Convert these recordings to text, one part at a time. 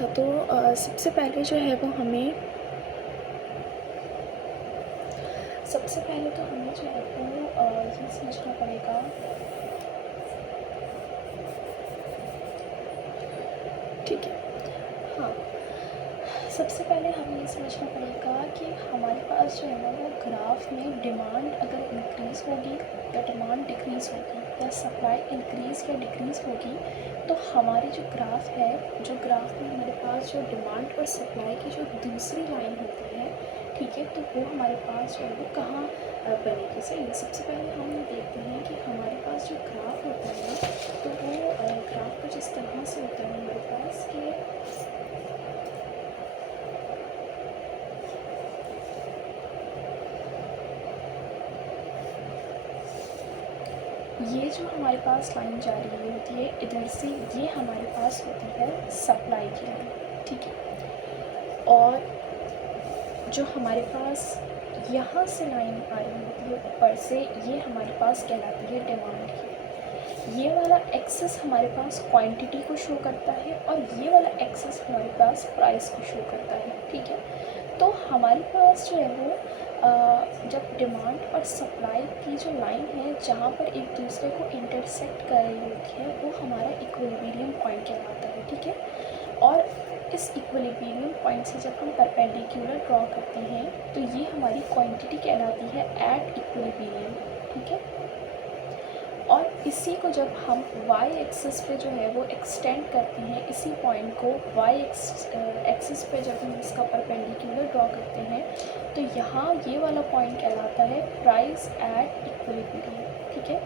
अच्छा, तो सबसे पहले जो है वो हमें जो है वो ये समझना पड़ेगा। ठीक है, हाँ, सबसे पहले हमें ये समझना पड़ेगा कि हमारे पास जो है ना वो ग्राफ में डिमांड अगर इंक्रीज़ होगी या डिमांड डिक्रीज़ होगी या सप्लाई इंक्रीज़ या डिक्रीज़ होगी, तो हमारी जो ग्राफ है, जो ग्राफ में हमारे पास जो डिमांड और सप्लाई की जो दूसरी लाइन होती है, ठीक है, तो वो हमारे पास जो है वो कहाँ बनेगी। सही, सबसे पहले हम ये देखते हैं कि हमारे पास जो ग्राफ होता है ना, तो वो ग्राफ कुछ इस तरह से होता है हमारे पास कि ये जो हमारे पास लाइन जा रही होती है इधर से, ये हमारे पास होती है सप्लाई की लाइन, ठीक है। और जो हमारे पास यहाँ से लाइन आ रही होती है ऊपर से, ये हमारे पास कहलाती है डिमांड की। ये वाला एक्सेस हमारे पास क्वांटिटी को शो करता है और ये वाला एक्सेस हमारे पास प्राइस को शो करता है, ठीक है। तो हमारे पास जो है वो जब डिमांड और सप्लाई की जो लाइन है जहाँ पर एक दूसरे को इंटरसेक्ट कर रही होती है, वो हमारा इक्विलिब्रियम पॉइंट कहलाता है, ठीक है। और इस इक्विलिब्रियम पॉइंट से जब हम परपेंडिकुलर ड्रॉ करते हैं तो ये हमारी क्वांटिटी कहलाती है एट इक्विलिब्रियम, ठीक है। और इसी को जब हम y एक्सिस पे जो है वो एक्सटेंड करते हैं, इसी पॉइंट को y एक्सिस पे जब हम इसका परपेंडिकुलर ड्रॉ करते हैं, तो यहाँ ये वाला पॉइंट कहलाता है प्राइस एट इक्विलिब्रियम, ठीक है।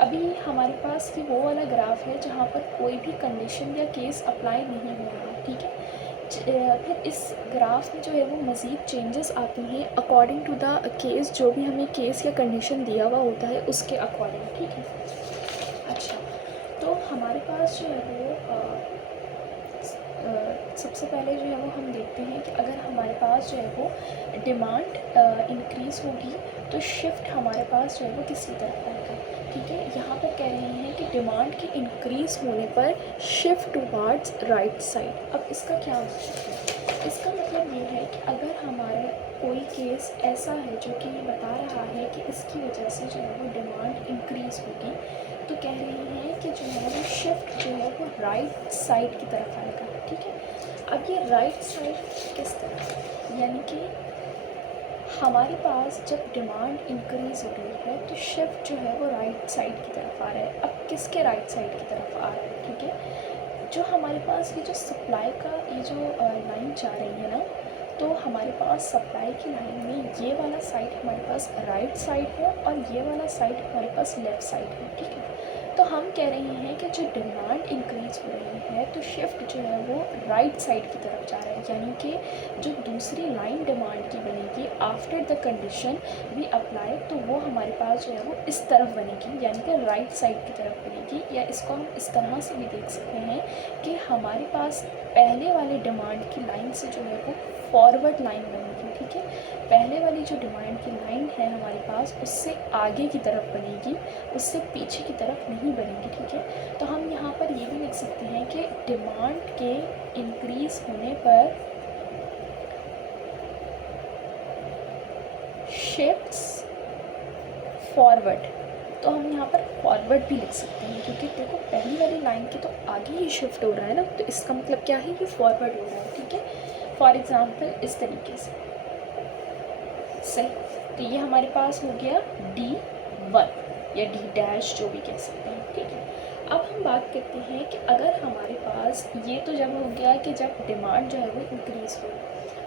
अभी हमारे पास की वो वाला ग्राफ है जहाँ पर कोई भी कंडीशन या केस अप्लाई नहीं हो रहा, ठीक है। फिर इस ग्राफ में जो है वो मज़ीद चेंजेस आती हैं अकॉर्डिंग टू द केस, जो भी हमें केस या कंडीशन दिया हुआ होता है उसके अकॉर्डिंग, ठीक है। अच्छा, तो हमारे पास जो है वो सबसे पहले जो है वो हम देखते हैं कि अगर हमारे पास जो है वो डिमांड इंक्रीज़ होगी तो शिफ्ट हमारे पास जो है वो किसी तरफ आएगा, ठीक है। यहाँ पर कह रहे हैं कि डिमांड के इंक्रीज़ होने पर शिफ्ट टुवर्ड्स राइट साइड। अब इसका क्या मतलब है? इसका मतलब ये है कि अगर हमारा कोई केस ऐसा है जो कि बता रहा है कि इसकी वजह से जो है वो डिमांड इंक्रीज़ होगी, तो कह रहे हैं कि जो है वो शिफ्ट जो है वो राइट साइड की तरफ आएगा, ठीक है। अब ये राइट साइड किस तरफ, यानी कि हमारे पास जब डिमांड इंक्रीज़ हो रही है तो शिफ्ट जो है वो राइट साइड की तरफ आ रहा है। अब किसके राइट साइड की तरफ आ रहा है, ठीक है। जो हमारे पास ये जो सप्लाई का ये जो लाइन जा रही है ना, तो हमारे पास सप्लाई की लाइन में ये वाला साइड हमारे पास राइट साइड है और ये वाला साइड हमारे पास लेफ़्ट साइड है, ठीक है। तो हम कह रहे हैं कि जो डिमांड इंक्रीज़ हो रही है तो शिफ्ट जो है वो राइट साइड की तरफ जा रहा है, यानी कि जो दूसरी लाइन डिमांड की बनेगी after the condition we apply, तो वो हमारे पास जो है वो इस तरफ बनेगी, यानी कि राइट साइड की तरफ बनेगी। या इसको हम इस तरह से भी देख सकते हैं कि हमारे पास पहले वाले डिमांड की लाइन से जो है वो फॉरवर्ड लाइन बनेगी, ठीक है। पहले वाली जो डिमांड की लाइन है हमारे पास उससे आगे की तरफ बनेगी, उससे पीछे की तरफ नहीं बनेगी, ठीक है। तो हम यहाँ पर ये भी लिख सकते हैं कि डिमांड के इंक्रीज़ होने पर शिफ्ट्स फॉरवर्ड, तो हम यहाँ पर फॉरवर्ड भी लिख सकते हैं क्योंकि देखो पहली वाली लाइन के तो आगे ही शिफ्ट हो रहा है ना, तो इसका मतलब क्या है, ये फॉरवर्ड हो रहा है, ठीक है। फॉर एग्ज़ाम्पल इस तरीके से, सही। तो ये हमारे पास हो गया D1 या D' जो भी कह सकते हैं, ठीक है। अब हम बात करते हैं कि अगर हमारे पास ये तो जब हो गया कि जब डिमांड जो है वो इंक्रीज़ हो,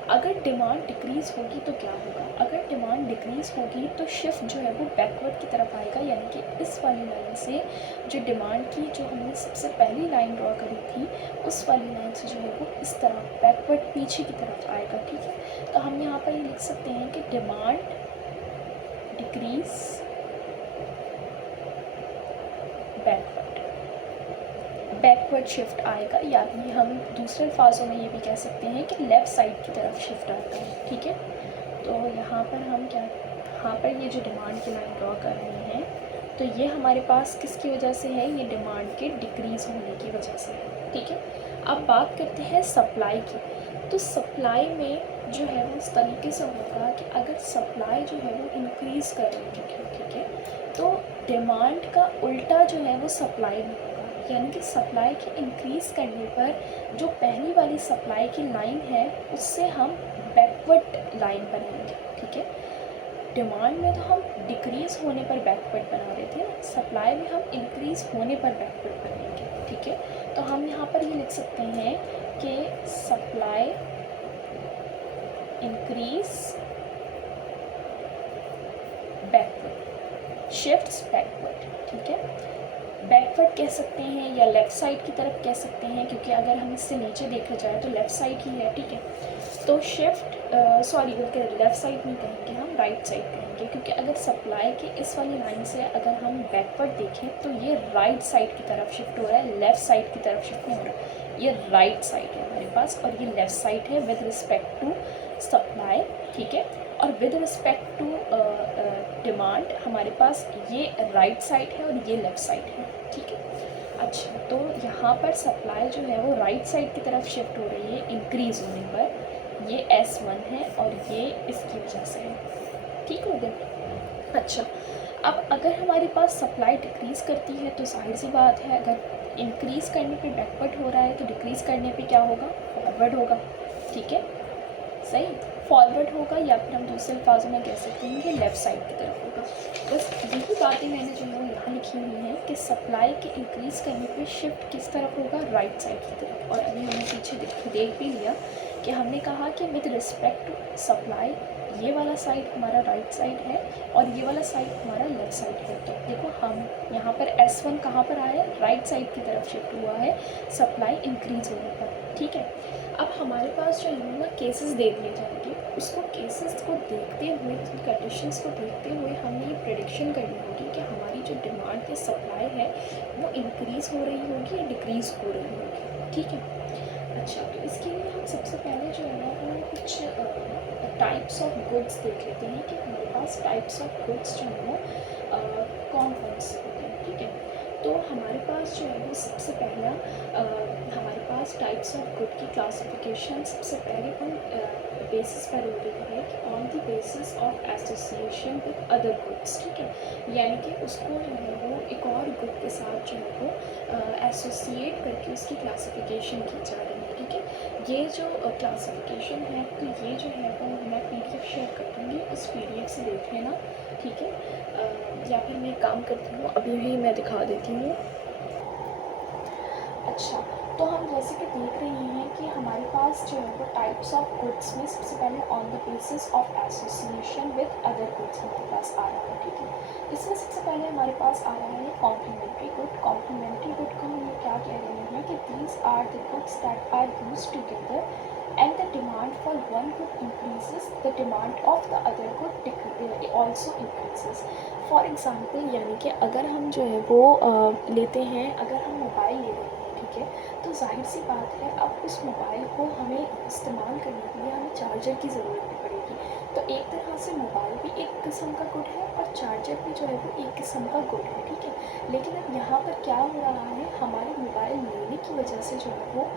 अगर डिमांड डिक्रीज़ होगी तो क्या होगा। अगर डिमांड डिक्रीज़ होगी तो शिफ्ट जो है वो बैकवर्ड की तरफ आएगा, यानी कि इस वाली लाइन से जो डिमांड की जो हमने सबसे पहली लाइन ड्रॉ करी थी उस वाली लाइन से जो है वो इस तरह बैकवर्ड पीछे की तरफ आएगा, ठीक है। तो हम यहाँ पर ये लिख सकते हैं कि डिमांड डिक्रीज़ बैकवर्ड शिफ्ट आएगा, या भी हम दूसरे अल्फाजों में ये भी कह सकते हैं कि लेफ़्ट साइड की तरफ शिफ्ट आता है, ठीक है। तो यहाँ पर हम यहाँ पर ये जो डिमांड की लाइन ड्रॉ कर रहे हैं, तो ये हमारे पास किसकी वजह से है, ये डिमांड के डिक्रीज़ होने की वजह से है, ठीक है। अब बात करते हैं सप्लाई की। तो सप्लाई में जो है वो इस तरीके से होगा कि अगर सप्लाई जो है वो इंक्रीज़ कर रही है, ठीक है, तो डिमांड का उल्टा जो है वो सप्लाई में होगा। यानी कि सप्लाई के इंक्रीज़ करने पर जो पहली वाली सप्लाई की लाइन है उससे हम बैकवर्ड लाइन बनाएंगे, ठीक है। डिमांड में तो हम डिक्रीज़ होने पर बैकवर्ड बना रहे थे, सप्लाई में हम इंक्रीज़ होने पर बैकवर्ड बनाएंगे, ठीक है। तो हम यहाँ पर ये लिख सकते हैं कि supply increase backward, shifts backward, ठीक है। बैकवर्ड कह सकते हैं या लेफ़्ट साइड की तरफ कह सकते हैं, क्योंकि अगर हम इससे नीचे देखा जाए तो लेफ़्ट साइड ही है, ठीक है। तो शिफ्ट सॉरी बल्कि लेफ़्ट साइड नहीं कहेंगे, हम राइट साइड कहेंगे, क्योंकि अगर सप्लाई के इस वाली लाइन से अगर हम बैकवर्ड देखें तो ये राइट साइड की तरफ शिफ्ट हो रहा है, लेफ़्ट साइड की तरफ शिफ्ट नहीं हो रहा। ये राइट साइड है हमारे पास और ये लेफ़्ट साइड है विद रिस्पेक्ट टू सप्लाई, ठीक है। और विद रिस्पेक्ट टू डिमांड हमारे पास ये राइट साइड है और ये लेफ़्ट साइड है, ठीक है। अच्छा, तो यहाँ पर सप्लाई जो है वो राइट साइड की तरफ शिफ्ट हो रही है इंक्रीज़ होने पर, ये S1 है और ये इसकी वजह से है, ठीक हो गया। अच्छा, अब अगर हमारे पास सप्लाई डिक्रीज़ करती है तो जाहिर सी बात है, अगर इंक्रीज़ करने पे बैकवर्ड हो रहा है तो डिक्रीज़ करने पे क्या होगा, फॉरवर्ड होगा, ठीक है, सही, फॉरवर्ड होगा, या फिर हम दूसरे अल्फाजों में कह सकते हैं कि लेफ़्ट साइड की तरफ होगा। बस यही बातें मैंने जो है यहाँ लिखी हुई हैं कि सप्लाई के इंक्रीज़ करने पे शिफ्ट किस तरफ होगा, राइट साइड की तरफ। और अभी हमने पीछे देख भी लिया कि हमने कहा कि विद रिस्पेक्ट टू सप्लाई ये वाला साइड हमारा राइट साइड है और ये वाला साइड हमारा लेफ़्ट साइड है। तो देखो हम यहाँ पर S1 कहाँ पर आया, राइट साइड की तरफ शिफ्ट हुआ है सप्लाई इंक्रीज़ होने पर, ठीक है। अब हमारे पास जो है ना केसेस दे दिए जाएंगे, उसको केसेस को देखते हुए, उसकी कंडीशंस को देखते हुए हमें ये प्रेडिक्शन करनी होगी कि हमारी जो डिमांड या सप्लाई है वो इंक्रीज़ हो रही होगी या डिक्रीज़ हो रही होगी, ठीक है। अच्छा, तो इसके लिए हम सबसे पहले जो है ना वो कुछ टाइप्स ऑफ गुड्स देख लेते हैं कि हमारे पास टाइप्स ऑफ गुड्स जो है वो कौन कौन से होते हैं, ठीक है। तो हमारे पास जो है वो सबसे पहला हमारे पास टाइप्स ऑफ गुड की क्लासिफिकेशन सबसे पहले उन बेसिस पर हो रही है कि on the basis of association with other goods, ठीक है। यानी कि उसको जो है वो एक और गुड के साथ जो है वो एसोसिएट करके उसकी क्लासिफिकेशन की जा रही है, ठीक है। ये जो क्लासिफिकेशन है तो ये जो है वो मैं PDF शेयर कर दूँगी, उस PDF से देख लेना, ठीक है। या फिर मैं काम करती हूँ, अभी भी मैं दिखा देती हूँ। अच्छा, तो हम जैसे कि देख रहे हैं कि हमारे पास जो है वो टाइप्स ऑफ गुड्स में सबसे पहले on the basis of association with other goods हमारे पास आ रहा है, ठीक है। इसमें सबसे पहले हमारे पास आ रहा है कॉम्प्लीमेंट्री गुड। कॉम्प्लीमेंट्री गुड को हम ये क्या कह रहे हैं कि these are the goods that are used together and the demand for one good increases, the demand of the other good also increases. For example, यानी कि अगर हम जो है वो लेते हैं, अगर हम मोबाइल ले रहे हैं, ठीक है, तो जाहिर सी बात है अब उस मोबाइल को हमें इस्तेमाल करने के लिए हमें चार्जर की ज़रूरत पड़ेगी। तो एक तरह से मोबाइल भी एक किस्म का गुड है और चार्जर भी जो है वो एक किस्म का गुड है, ठीक है। लेकिन अब यहाँ पर क्या हो रहा है, हमारे मोबाइल लेने की वजह से जो है वो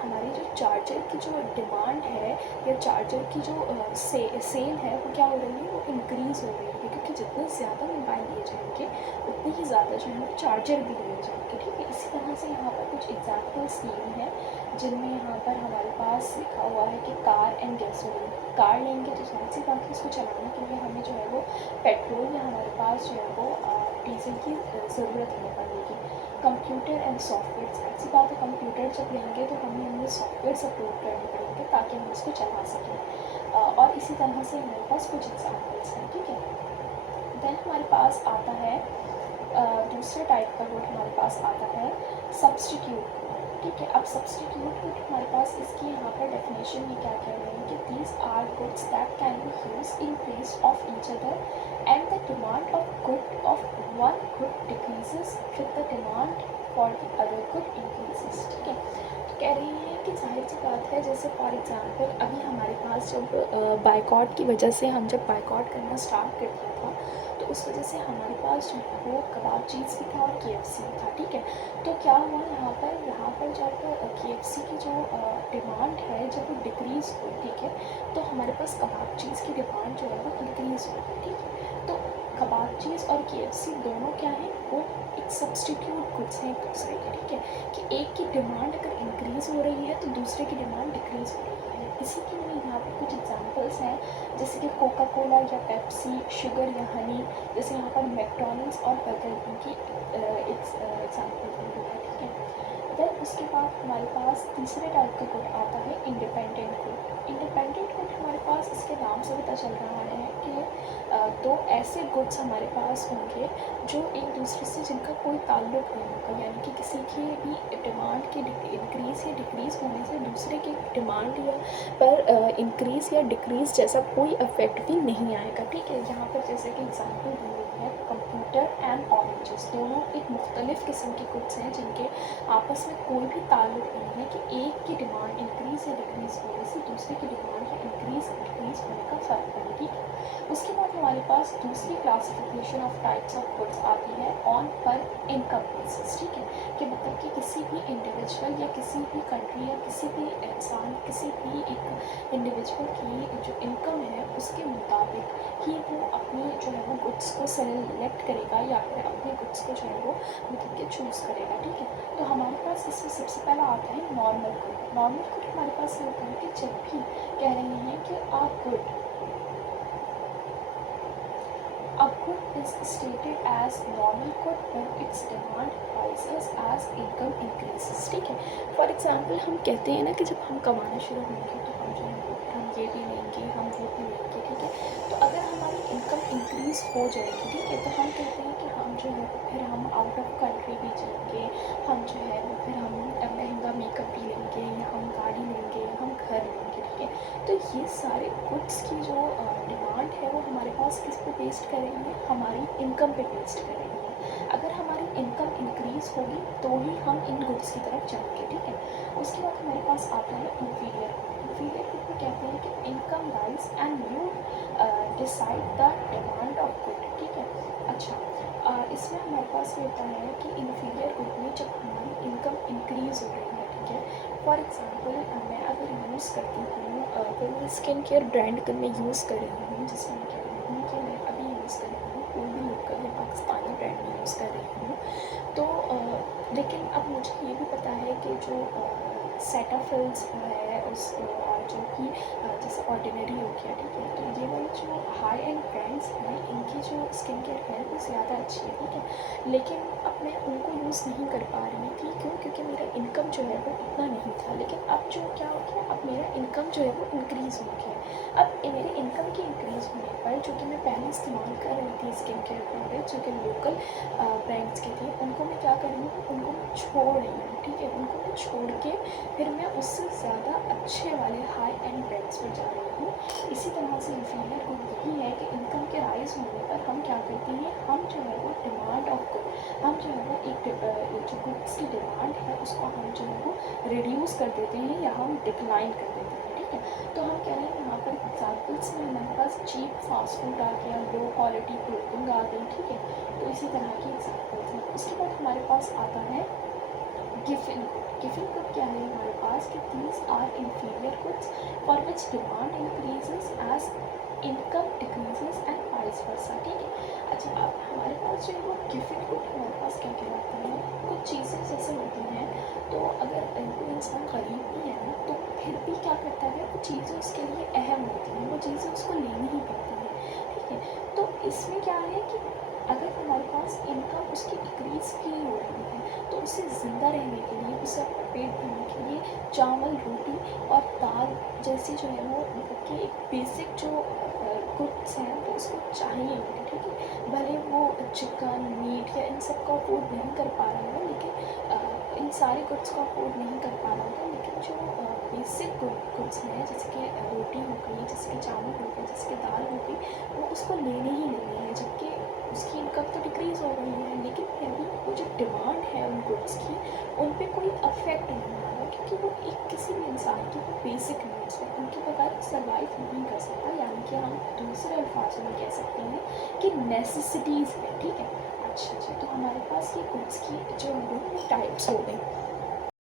हमारी जो चार्जर की जो डिमांड है या चार्जर की जो सेल है वो क्या हो रही है, वो इंक्रीज़ हो रही है, क्योंकि जितने ज़्यादा मोबाइल लिए जाएंगे उतनी ही ज़्यादा जो है वो चार्जर भी लिए जाएंगे, ठीक है। इसी तरह से यहाँ पर कुछ एग्जाम्पल्स दिए हैं जिनमें यहाँ पर हमारे पास लिखा हुआ है कि कार एंड गैसोलीन। कार लेंगे तो जाहिर सी बात है उसको चलाने के लिए हमें जो है वो पेट्रोल या हमारे पास जो है वो डीजल की ज़रूरत हमें पड़ेगी। कंप्यूटर एंड सॉफ्टवेयर, ऐसी बात है कंप्यूटर जब लेंगे तो हमें सॉफ्टवेयर अपलोड करने पड़ेंगे ताकि हम उसको चला सकें। और इसी तरह से हमारे पास कुछ एग्जाम्पल्स हैं, ठीक है। देन हमारे पास आता है दूसरे टाइप का गुड हमारे पास आता है सब्स्टिट्यूट, ठीक है। अब सब्स्टिट्यूट गुड हमारे पास इसकी यहाँ पर डेफिनेशन में क्या कह रहे हैं कि these are goods that can be use in place of each other and the demand of good of one good decreases with the demand for the other good increases, ठीक है। तो कह रही हैं कि जाहिर सी बात है, जैसे फॉर एग्ज़ाम्पल अभी हमारे पास जब बाइकआउट की वजह से हम जब बाइकआउट करना स्टार्ट कर दिया था तो उस वजह से हमारे पास जो है वो कबाब चीज़ भी था और KFC भी था, ठीक है। तो क्या हुआ यहाँ पर जब KFC की जो डिमांड है जब वो डिक्रीज़ हुई, ठीक है, तो हमारे पास कबाब चीज़ की डिमांड जो है वो इंक्रीज़ हुई, ठीक है। तो कबाब चीज़ और KFC दोनों क्या हैं, वो एक सब्स्टिट्यूट गुड्स हैं एक दूसरे के, ठीक है, कि एक की डिमांड अगर इंक्रीज़ हो रही है तो दूसरे की डिमांड डिक्रीज़ हो रही है। इसी के लिए यहाँ पर कुछ एग्जांपल्स हैं, जैसे कि कोका कोला या पेप्सी, शुगर या हनी, जैसे यहाँ पर मैकडॉनल्ड्स और बर्गर किंग की एग्जाम्पल दी हुई है, ठीक है। देन उसके बाद हमारे पास तीसरे टाइप का गुड आता है इंडिपेंडेंट गुड। इंडिपेंडेंट गुड हमारे पास इसके नाम से पता चल रहा है कि तो ऐसे गुड्स हमारे पास होंगे जो एक दूसरे से जिनका कोई ताल्लुक नहीं होगा, यानी कि किसी की भी डिमांड के इंक्रीज़ या डिक्रीज़ होने से दूसरे की डिमांड या पर इंक्रीज़ या डिक्रीज़ जैसा कोई इफेक्ट भी नहीं आएगा, ठीक है। यहाँ पर जैसे कि एग्जांपल दी हुई है कंप्यूटर एंड ऑरेंजेस, दोनों एक मुख्तलिफ़ किस्म के गुड्स हैं जिनके आपस में कोई भी ताल्लुक नहीं है कि एक की डिमांड इंक्रीज़ या डिक्रीज़ होने से दूसरे की डिमांड या इंक्रीज़ या डिक्रीज़ होने का फ़र्क पड़े, ठीक है। उसके बाद हमारे पास दूसरी classification of types of goods आती है ऑन पर इनकम बेसिस, ठीक है, कि मतलब कि किसी भी इंडिविजुअल या किसी भी कंट्री या किसी भी इंसान, किसी भी एक इंडिविजुअल की जो इनकम है उसके मुताबिक ही वो अपनी जो है वो गुड्स को सेलेक्ट करेगा या फिर अपने गुड्स को जो है वो मतलब कि चूज़ करेगा, ठीक है। तो हमारे पास इसमें सबसे पहला आता है नॉर्मल गुड। नॉर्मल गुड हमारे पास ये होता है कि जब भी कह रहे हैं कि a good is stated as normal good when its demand rises as income increases, ठीक है। फॉर एग्जांपल हम कहते हैं ना कि जब हम कमाना शुरू होंगे तो हम जो है हम ये भी लेंगे, हम वो भी लेंगे, ठीक है। तो अगर हमारी इनकम इंक्रीज़ हो जाएगी, ठीक है, तो हम कहते हैं कि हम जो है फिर हम आउट ऑफ कंट्री भी जाएंगे, हम जो है वो फिर हम महंगा मेकअप भी लेंगे, या हम गाड़ी लेंगे, या हम घर लेंगे, ठीक है। तो ये सारे गुड्स की जो डिमांड है वो हमारे पास किस पे बेस्ड करेंगे, हमारी इनकम पे बेस्ड करेंगे। अगर हमारी इनकम इंक्रीज़ होगी तो ही हम इन गुड्स की तरफ जाएंगे, ठीक है। उसके बाद हमारे पास आता है इंफीरियर। इंफीरियर गुड को कहते हैं कि income rise and you decide the demand of good, ठीक है। अच्छा, इसमें हमारे पास ये होता है कि इंफीरियर गुड में जब हमारी इनकम इंक्रीज़ हो रही है, ठीक है। फॉर एग्ज़ाम्पल मैं अगर यूज़ करती हूँ कोई मैं स्किन केयर ब्रांड अगर मैं यूज़ कर रही हूँ, जिसमें मैं कह रही हूँ कि मैं अभी यूज़ कर रही हूँ कोई भी लोकल या पाकिस्तानी ब्रांड में यूज़ कर रही हूँ, तो लेकिन अब मुझे ये भी पता है कि जो सेटाफिल्स है उस जो कि जैसे ऑर्डिनरी हो गया, ठीक है, तो ये वाले जो हाई एंड ब्रांड्स हैं इनकी जो स्किन केयर है वो ज़्यादा अच्छी है, ठीक है। लेकिन अब मैं उनको यूज़ नहीं कर पा रही थी, क्यों, क्योंकि मेरा इनकम जो है वो इतना नहीं था। लेकिन अब जो क्या हो गया, अब मेरा इनकम जो है वो इंक्रीज़ हो गया। अब मेरे इनकम के इंक्रीज़ होने पर जो कि मैं पहले इस्तेमाल कर रही थी स्किन केयर प्रोडक्ट जो कि लोकल ब्रांड्स के थे, उनको मैं क्या कर रही हूँ, उनको मैं छोड़ रही हूँ, ठीक है। उनको मैं छोड़ के फिर मैं उससे ज़्यादा अच्छे वाले हाई एंड ब्रांड्स पर जा रही हूँ। इसी तरह से इंफीरियर गुड यही है कि इनकम के राइज होने पर हम क्या करते हैं, हम जो है वो डिमांड ऑफ गुड, हम जो है वो एक जो गुड्स की डिमांड है उसको हम जो है वो रिड्यूस कर देते हैं या हम डिक्लाइन कर देते हैं, ठीक है। तो हम कह रहे हैं यहाँ पर एग्जाम्पल्स में हमारे पास चीप फास्ट फूड आ गया, लो क्वालिटी क्लोथिंग आ गई, ठीक है। तो इसी तरह की एग्जाम्पल्स हैं। उसके बाद हमारे पास आता है गिवन गुड। गिवन गुड क्या है हमारे पास कि these are inferior goods for which demand increases as income decreases and vice versa, ठीक है। अच्छा, अब हमारे पास जो है वो गिवन गुड हमारे पास क्या कहलाता है, कुछ चीज़ें जैसे होती हैं तो अगर कोई इंसान गरीब भी है ना तो फिर भी क्या करता है, वो चीज़ें उसके लिए अहम होती हैं, वो चीज़ें उसको लेनी ही पड़ती हैं, ठीक है। तो इसमें क्या है कि अगर हमारे पास इनकम उसकी डिक्रीज़ भी हो रही है तो उसे ज़िंदा रहने के लिए, उसे अपना पेट भरने के लिए चावल, रोटी और दाल जैसी जो है वो मतलब कि एक बेसिक जो गुड्स हैं वो उसको चाहिए होगी, ठीक है। भले वो चिकन, मीट या इन सब का अफोर्ड नहीं कर पा रहा है, लेकिन इन सारे गुड्स को अफोर्ड नहीं कर पा रहा होगा, लेकिन जो बेसिक गुड्स हैं जैसे कि रोटी हो गई, जैसे कि चावल हो गया, जैसे कि दाल हो गई, वो उसको लेने ही लेने हैं। जबकि उसकी इनकम तो डिक्रीज़ हो रही है, लेकिन फिर भी वो जो डिमांड है उन गुड्स की उन पे कोई अफेक्ट नहीं आ रहा, कि वो एक किसी भी इंसान की वो बेसिक नीड्स है, उनके बगैर सर्वाइव नहीं कर सकता, यानी कि हम दूसरे अल्फाजों में कह सकते हैं कि नेसेसिटीज़ है, ठीक है। अच्छा जी, तो हमारे पास ये गुड्स की जो टाइप्स हो गई।